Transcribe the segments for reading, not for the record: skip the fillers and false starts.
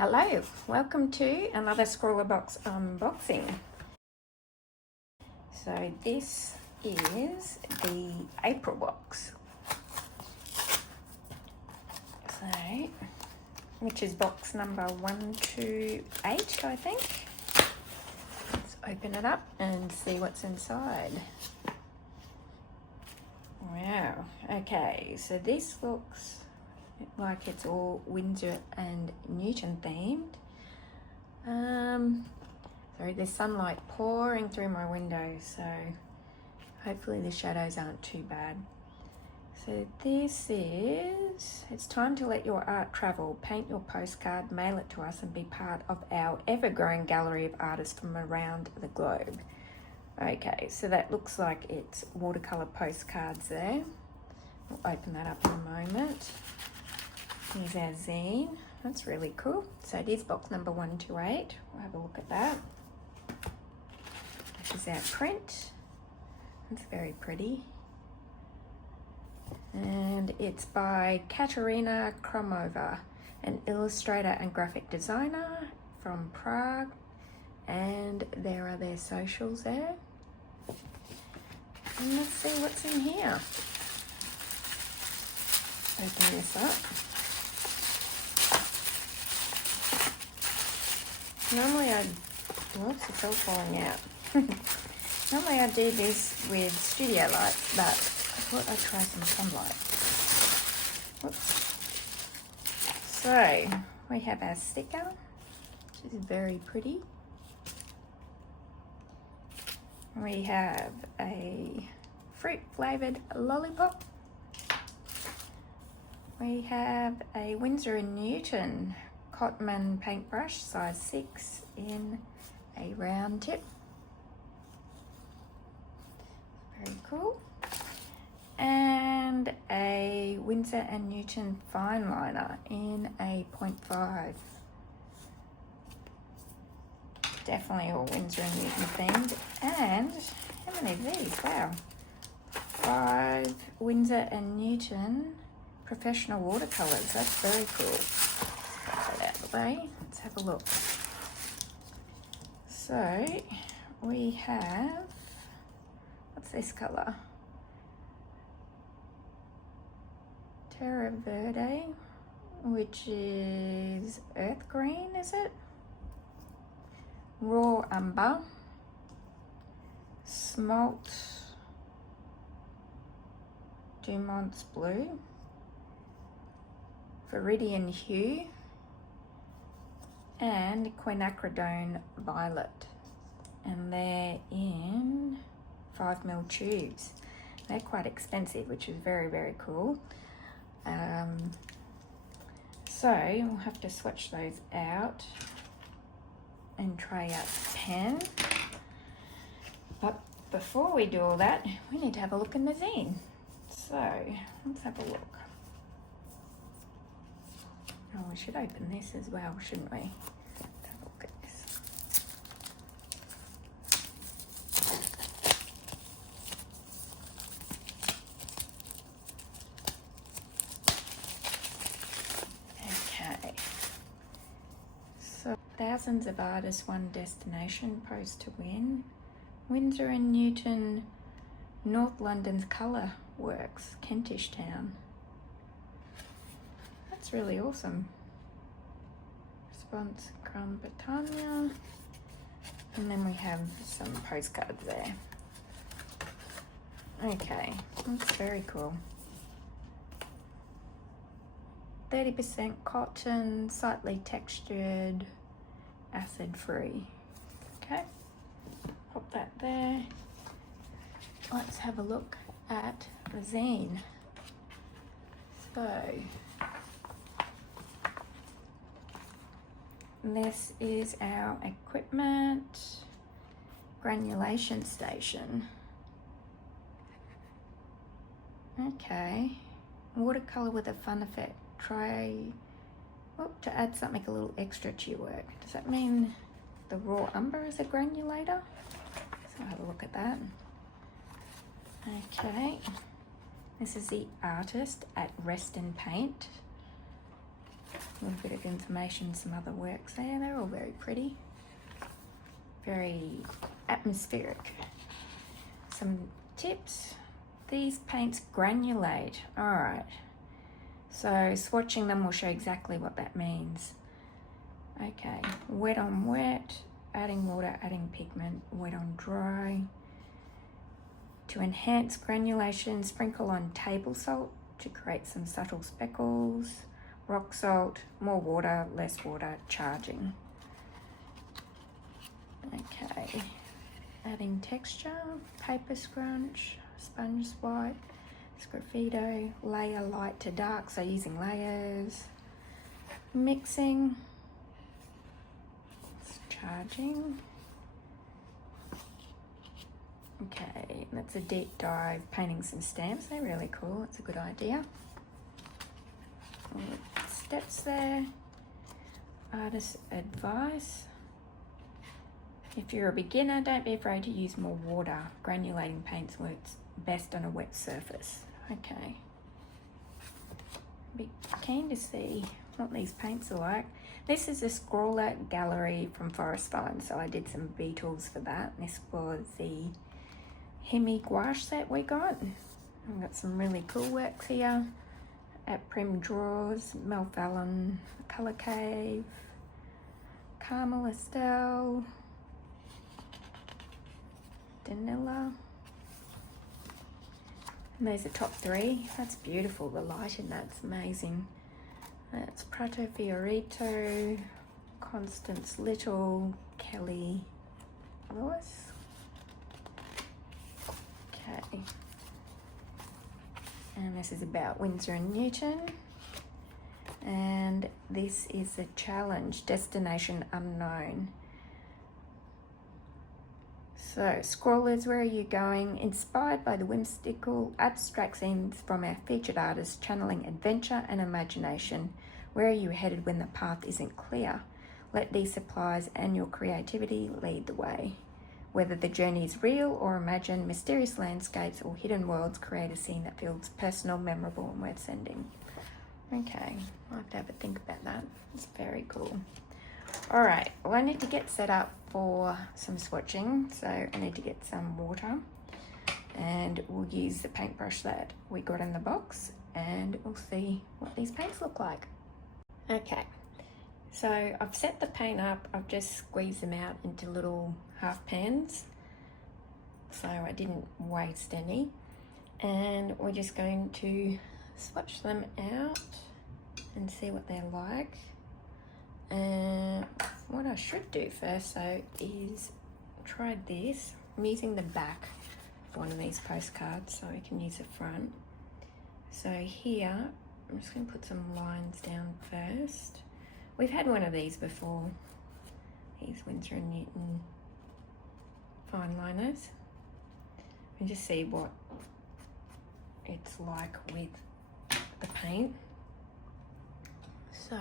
Hello, welcome to another Scrawlrbox unboxing. So this is the April box. So, which is box number 128, I think. Let's open it up and see what's inside. Wow, okay, so this looks like it's all Windsor and Newton themed. Sorry, there's sunlight pouring through my window, so hopefully the shadows aren't too bad. So this is, it's time to let your art travel. Paint your postcard, mail it to us and be part of our ever-growing gallery of artists from around the globe. Okay, so that looks like it's watercolour postcards there. We'll open that up in a moment. Here's our zine. That's really cool. So it is box number 128. We'll have a look at that. This is our print. It's very pretty. And it's by Katarina Kromova, an illustrator and graphic designer from Prague. And there are their socials there. And let's see what's in here. Open this up. Normally whoops, it's all falling out. Normally I do this with studio lights, but I thought I'd try some sunlight. Whoops. So, we have our sticker, which is very pretty. We have a fruit flavoured lollipop. We have a Winsor & Newton Cotman paintbrush, size 6 in a round tip. Very cool. And a Winsor & Newton fine liner in a 0.5. Definitely all Winsor & Newton themed. And how many of these? Wow. 5 Winsor & Newton professional watercolours. That's very cool. Put that out of the way. Let's have a look. So we have, what's this colour? Terra Verde, which is earth green, is it? Raw umber, smalt Dumont's blue, Viridian hue, and quinacridone violet, and they're in 5mm tubes. They're quite expensive, which is very, very cool. So we'll have to swatch those out and try out the pen. But before we do all that, we need to have a look in the zine. So let's have a look. Oh, we should open this as well, shouldn't we? Let's have a look at this. Okay. So, thousands of artists, one destination, pose to win. Winsor & Newton, North London's Colour Works, Kentish Town. That's really awesome. Response Gran Bretagna. And then we have some postcards there. Okay, that's very cool. 30% cotton, slightly textured, acid free. Okay, pop that there. Let's have a look at the zine. So, this is our equipment granulation station. Okay, watercolor with a fun effect. Try to add something a little extra to your work. Does that mean the raw umber is a granulator? So have a look at that. Okay, this is the artist at Rest and Paint. A little bit of information, some other works there. They're all very pretty, very atmospheric. Some tips. These paints granulate. All right. So swatching them will show exactly what that means. Okay, wet on wet, adding water, adding pigment, wet on dry. To enhance granulation, sprinkle on table salt to create some subtle speckles. Rock salt, more water, less water, charging. Okay, adding texture, paper scrunch, sponge swipe, sgraffito, layer light to dark, so using layers. Mixing, charging. Okay, that's a deep dive, painting some stamps. They're really cool. It's a good idea. Steps there. Artist advice. If you're a beginner, don't be afraid to use more water. Granulating paints works best on a wet surface. Okay. Be keen to see what these paints are like. This is a Scrawler gallery from Forest Fine, so I did some beetles for that. This was the Hemi gouache set we got. I've got some really cool works here. At Prim Draws, Mel Fallon, Colour Cave, Carmel Estelle, Danilla. And there's the top three. That's beautiful. The light in that's amazing. That's Prato Fiorito, Constance Little, Kelly Lewis. Okay. And this is about Winsor and Newton. And this is a challenge, Destination Unknown. So, scrollers, where are you going? Inspired by the whimsical abstract scenes from our featured artists, channeling adventure and imagination. Where are you headed when the path isn't clear? Let these supplies and your creativity lead the way. Whether the journey is real or imagined, mysterious landscapes or hidden worlds create a scene that feels personal, memorable, and worth sending. Okay, I'll have to have a think about that. It's very cool. All right, well, I need to get set up for some swatching, so I need to get some water, and we'll use the paintbrush that we got in the box, and we'll see what these paints look like. Okay, so I've set the paint up. I've just squeezed them out into little half pans, so I didn't waste any, and we're just going to swatch them out and see what they're like. And what I should do first though is try this. I'm using the back of one of these postcards so I can use the front. So here, I'm just going to put some lines down first. We've had one of these before, these Winsor & Newton fine liners. And just see what it's like with the paint. So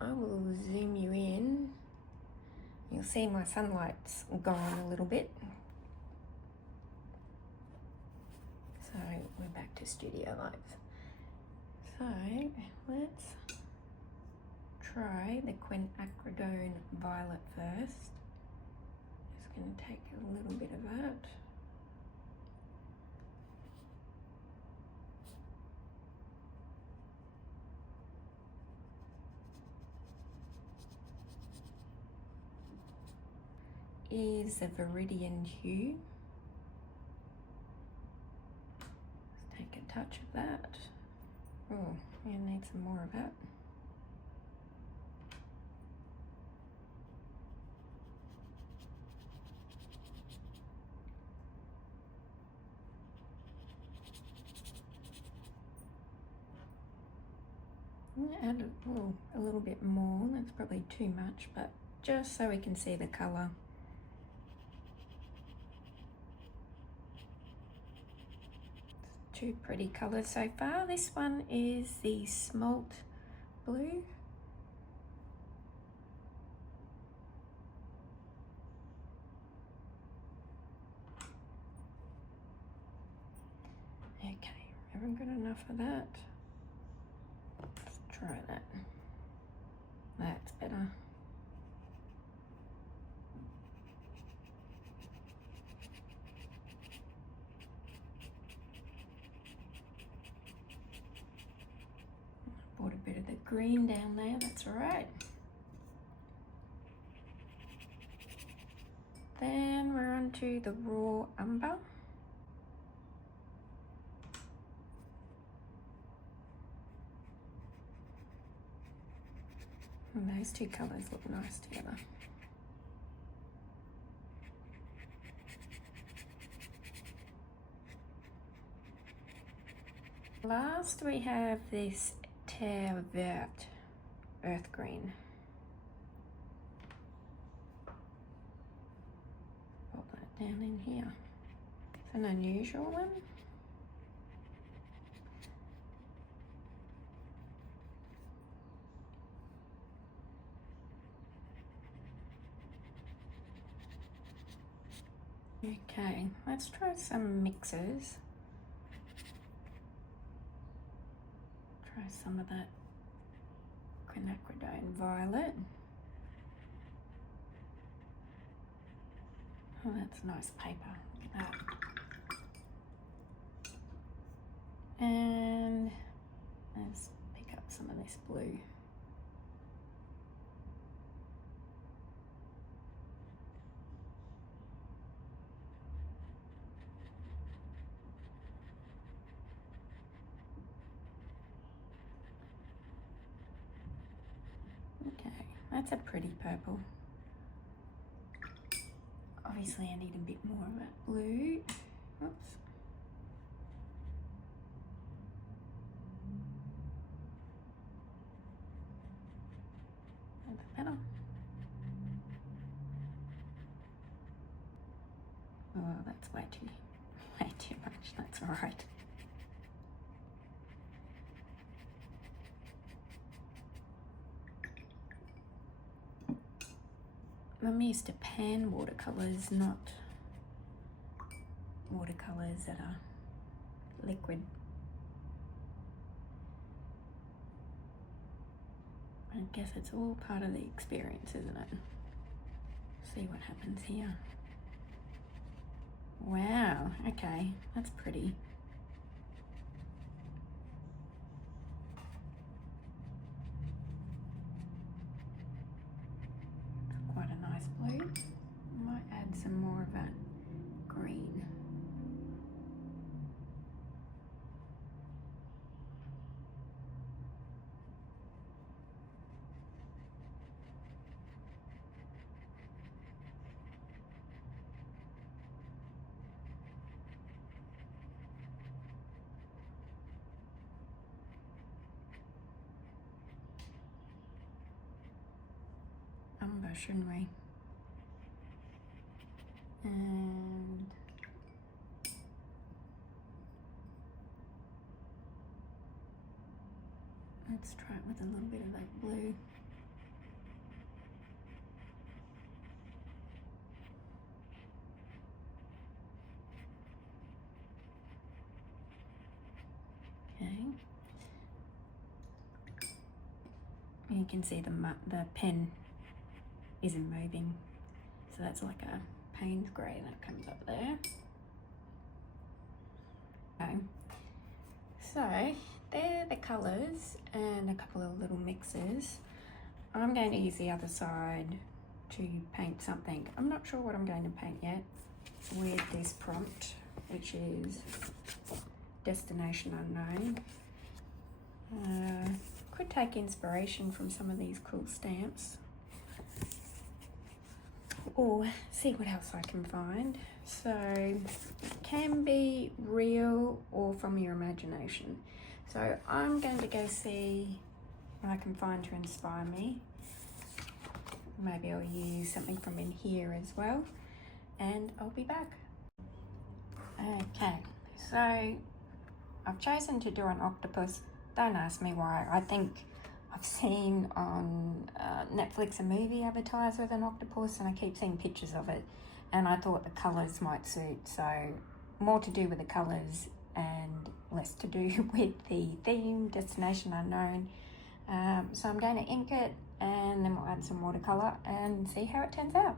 I will zoom you in. You'll see my sunlight's gone a little bit. So we're back to studio lights. So let's try the quinacridone violet first. Just going to take a little bit of that. Is a Viridian hue. Let's take a touch of that. Oh, I need some more of that. Add a little bit more. That's probably too much, but just so we can see the colour. Two pretty colours so far. This one is the smalt blue. Okay, haven't got enough of that. Let's try that. That's better. Brought a bit of the green down there, that's all right. Then we're on to the raw umber. And those two colours look nice together. Last we have this Terre Verte earth green. Pop that down in here. It's an unusual one. Okay, let's try some mixes. Try some of that quinacridone violet. Oh, that's nice paper. Look at that. And let's pick up some of this blue. Okay, that's a pretty purple. Obviously I need a bit more of that blue. Oops. That's better. Oh, that's way too much. That's all right. I'm used to pan watercolors, not watercolors that are liquid. I guess it's all part of the experience, isn't it? See what happens here. Wow, okay, that's pretty. Quite a nice blue. Might add some more of that green. Umber, shouldn't we? And let's try it with a little bit of that blue. Okay. You can see the pen isn't moving, so that's like a Payne's grey that comes up there. Okay, so they're the colours and a couple of little mixes. I'm going to use the other side to paint something. I'm not sure what I'm going to paint yet with this prompt, which is Destination Unknown. Could take inspiration from some of these cool stamps, or see what else I can find. So it can be real or from your imagination. So I'm going to go see what I can find to inspire me. Maybe I'll use something from in here as well, and I'll be back. Okay, so I've chosen to do an octopus. Don't ask me why. I think I've seen on Netflix a movie advertised with an octopus, and I keep seeing pictures of it, and I thought the colours might suit. So more to do with the colours and less to do with the theme, Destination Unknown. So I'm going to ink it and add some watercolor and see how it turns out.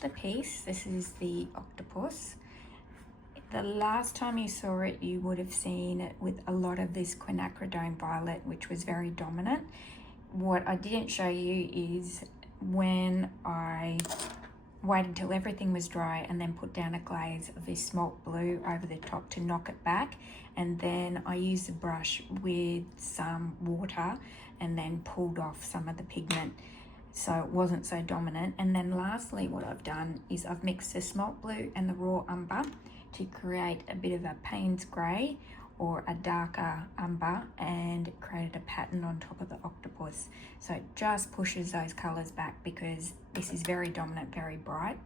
The piece. This is the octopus. The last time you saw it, you would have seen it with a lot of this quinacridone violet, which was very dominant. What I didn't show you is when I waited till everything was dry and then put down a glaze of this smalt blue over the top to knock it back, and then I used a brush with some water and then pulled off some of the pigment so it wasn't so dominant. And then lastly, what I've done is I've mixed the smalt blue and the raw umber to create a bit of a Payne's grey or a darker umber, and created a pattern on top of the octopus. So it just pushes those colours back because this is very dominant, very bright.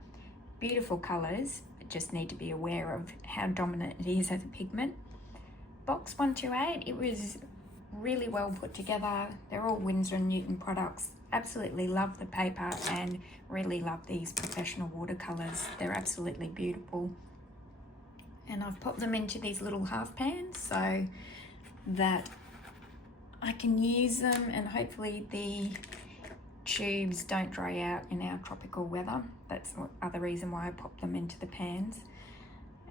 Beautiful colours, but just need to be aware of how dominant it is as a pigment. Box 128, it was really well put together. They're all Winsor & Newton products. absolutely love the paper and really love these professional watercolors. They're absolutely beautiful. And I've popped them into these little half pans so that I can use them, and hopefully the tubes don't dry out in our tropical weather. That's the other reason why I popped them into the pans.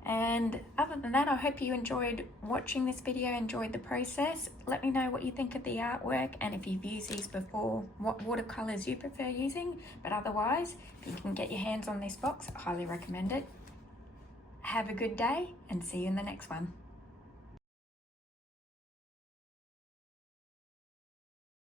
And other than that, I hope you enjoyed watching this video, enjoyed the process. Let me know what you think of the artwork, and if you've used these before, what watercolors you prefer using. But otherwise, if you can get your hands on this box, I highly recommend it. Have a good day and see you in the next one.